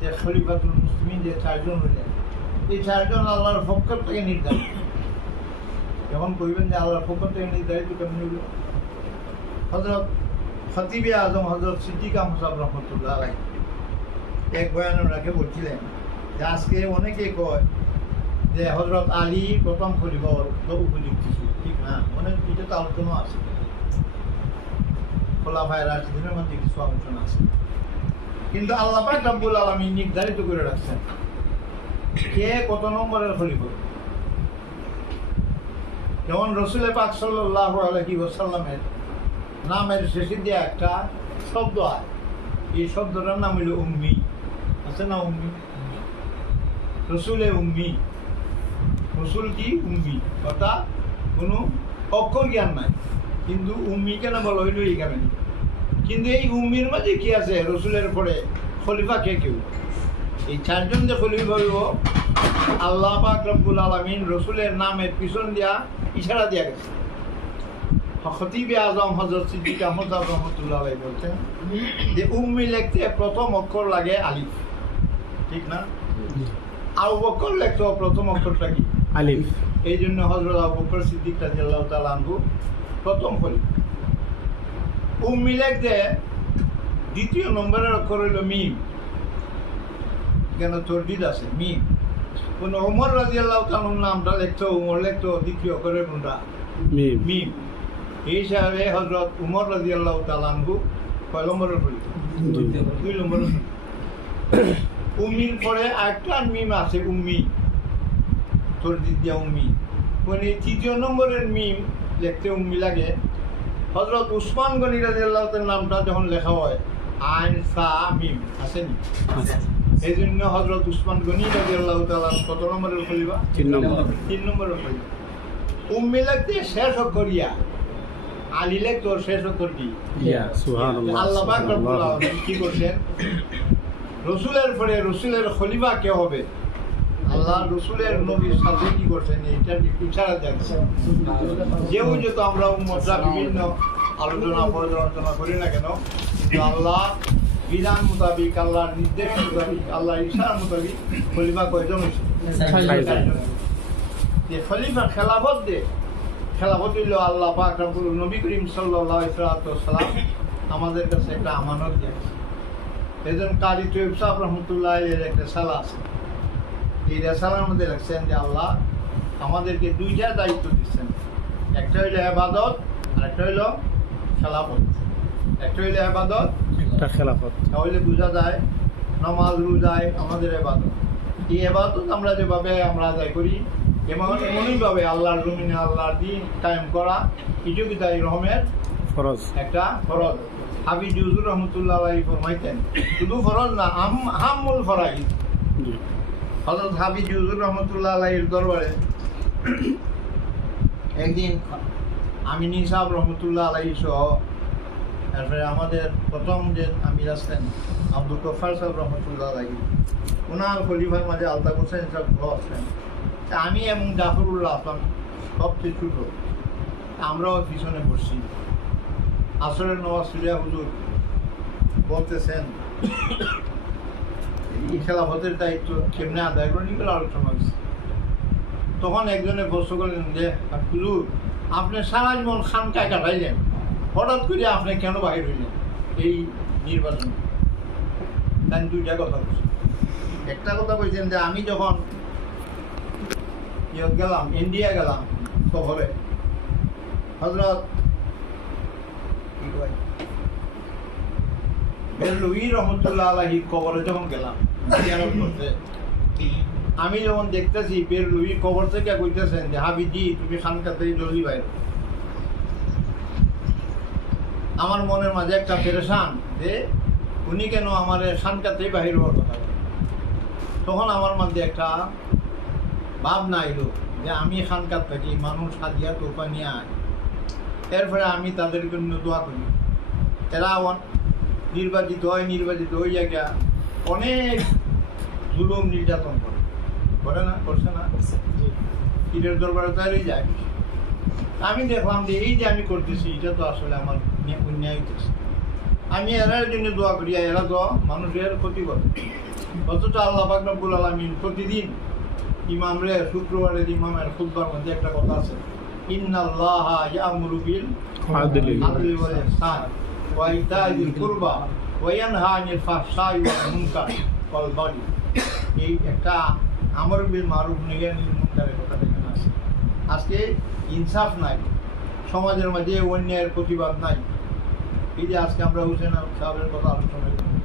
যে খলিফাতুল মুসলিমিন যে চারজন হইলেন এই চারজন আল্লাহর পক্ষ থেকে নির্ধারিত। যখন কইবেন যে আল্লাহর পক্ষ থেকে নির্ধারিত কেমন হইল? হজরত খতিবে আজম হজরত সিদ্দিকা মুসাব রহমতুল্লাহ আলাই এক বয়ান ওনাকে বলছিলেন যে আজকে অনেকে কয় যে হজরত আলী প্রথম খলিফার উপযুক্ত ছিল। ঠিক না? অনেক কিছু তো আলোচনা আছে। খোলাফায় রাশিদিনের মধ্যে কিছু আলোচনা আছে। কিন্তু আল্লাহ পাক রাব্বুল আলামিন নির্ধারিত করে রাখছেন কে কত নম্বরের খলিফা যেমন রসুল পাক সাল্লাল্লাহু আলাইহি ওয়াসাল্লামের নামের শেষে দিয়ে একটা শব্দ হয়। এই শব্দটার নাম হইল উম্মি। আছে না উম্মি? রসুলে উম্মি। রসুল কি? উম্মি। অর্থাৎ কোনো অক্ষর জ্ঞান নাই। কিন্তু উম্মি কেন বলা হইল এই কারণে? কিন্তু এই উম্মির মাঝে কি আছে? রসুলের পরে খলিফা কে কেউ? এই চারজন যে খলিফা হইব আল্লাহ পাক রব্বুল আলমিন রসুলের নামের পিছন দিয়া ইশারা দিয়া গেছে। খতিবে আজম হজরত সিদ্দিক আহমদ রহমতুল্লাহ আলাই যে উম্মি লিখতে প্রথম অক্ষর লাগে আলিফ। ঠিক না? আবু বকর লিখতে প্রথম অক্ষরটা কি? আলিফ। এই জন্য হজরত আবু বকর সিদ্দিক রাজিয়াল্লাহ তাআলা আনহু প্রথম খলিফা। উম্মি লিখতে দ্বিতীয় নম্বরের অক্ষর হইল মিম। কেন তরদিদ আছে? মিম। কোন ওমর রাজিয়াল্লাহ তাআলার নামটা লিখতো উমর লিখতো দ্বিতীয় অক্ষরের কোনটা মিম। মিম। এই হিসাবে হজরত উমর রাজি আল্লাহ তালানহু কয় নম্বরের খলিফা দুই। নম্বরের। উম্মির পরে আরেকটা মিম আছে উম্মি। তোর দিদিয়া উম্মি। মানে তৃতীয় নম্বরের মিম লিখতে উম্মি লাগে হজরত উসমান গনি রাজি আল্লাহ নামটা যখন লেখা হয় আইন সা মিম আসেনি? এই জন্য হজরত উসমান গনি রাজি আল্লাহ তালান কত নম্বরের খলিফা? তিন নম্বর। তিন নম্বরের খলিফা। উম্মি লাগতে শেষ অক্ষর ইয়া আলী লাগতো শেষ আল্লাহ কি করছেন? রসুলের পরে রসুলের খলিফা কে হবে? আল্লাহ রসুলের নবীর সাথে কি করছেন? এটা ইশারা দেখছেন যেও যত আমরা উম্মতরা বিভিন্ন আলোচনা পর্যালোচনা করি না কেন? কিন্তু আল্লাহ বিধান মোতাবিক আল্লাহর নির্দেশ মোতাবিক আল্লাহ ইশারা মোতাবিক খলিফা কয়জন। যে খলিফা খেলাফত দে। খেলাফত হইল আল্লাহ পাক রব্বুল নবী করিম সাল্লাল্লাহু আলাইহি সাল্লাম আমাদের কাছে একটা আমানত দিয়েছে এজন কারি তৈব সাহেব রহমতুল্লাহ এর একটা সালা আছে। এই রেসালার মধ্যে লিখছেন যে আল্লাহ আমাদেরকে দুইটা দায়িত্ব দিচ্ছেন। একটা হইল আবাদত আর একটা হইল খেলাফত। একটা হইল আবাদত একটা খেলাফত। তাহলে বোঝা যায় নামাজ রোজায় আমাদের এবাদত এই এবাদত আমরা যেভাবে আমরা আদায় করি এমন এমনইভাবে আল্লাহর জমিনে আল্লাহর দিন কায়েম করা ইজুবিদাই রহমের ফরজ। একটা ফরজ। হাবিজ জুজুর রহমতুল্লাহ আলাই ফরমাইতেন শুধু ফরজ না আম হামুল ফরাই হজরত হাবিজ জুজুর রহমতুল্লাহ আলাইয়ের দরবারে একদিন আমিনী সাহেব রহমতুল্লাহ আলাই সহ, তারপরে আমাদের প্রথম যে আমির আসতেন আব্দুল গফার সাহেব রহমতুল্লাহ আলাই ওনার খলিফার মাঝে আলতাফ হোসেন সাহেব ভালো আসতেন আমি এবং জাফরুল্লাহ আসলাম, সবচেয়ে ছোট। আমরাও পিছনে বসছি। আসলে নওয়াজ সুরিয়া হুজুর বলতেছেন, এই খেলাফতের দায়িত্ব কেমনে আদায় করেন এগুলো আলোচনা হয়েছে। তখন একজনে প্রশ্ন করলেন যে হুজুর আপনি সারা জীবন খানকায় কাটাইলেন। হঠাৎ করে আপনি কেন বাহির হইলেন? এই নির্বাচন। তাই দুইটা কথা বলছি। একটা কথা বলছেন যে আমি যখন ইয়ত গেলাম ইন্ডিয়া গেলাম শহরে হজরত রহমতুল্লাহ আলাহি কবরে যখন গেলাম করতে আমি যখন দেখতেছি বেরলুই কবর থেকে কইতেছেন যে, হাবিজি, তুমি খানকাতে জলদি বাইর। আমার মনের মাঝে একটা পেরেশান যে, উনি কেন আমার খানকাতেই বাহির হওয়ার কথা তখন আমার মধ্যে একটা ভাবনা এলো যে, আমি খানকাত থাকি মানুষ হাদিয়া তোফা নিয়ে আয়। এরপরে আমি তাদের জন্য দোয়া করি। এরা নির্বাচিত হয়, নির্বাচিত হয়ে জায়গা অনেক জুলুম নির্যাতন করে। করে না করছে না। পীরের দরবারে যায় আমি। দেখলাম যে এই যে আমি করতেছি এটা তো আসলে আমার ন্যায়- অন্যায় হইতেছে। আমি এরার জন্য দোয়া করি এরা তো মানুষের ক্ষতি করে। অথচ আল্লাহ পাক রব্বুল আলামিন প্রতিদিন ইমামরে শুক্রবারের ইমামের খুতবার মধ্যে একটা কথা আছে ইন্নাল্লাহা ইয়ামুরু বিল আদলি আদলি ওয়াল ইহসান। ওয়া ইতা'i যিল কুরবা ওয়া ইয়ানহা আনিল ফাহশাই ওয়াল মুনকার ওয়াল বাগি। এই একটা আমর বিল মারুফ নাহি মুখের কথা দেখেন আছে আজকে ইনসাফ নাই, সমাজের মাঝে অন্যায়ের প্রতিবাদ নাই। এই যে আজকে আমরা হুসেন সাহেবের কথা আলোচনা করলাম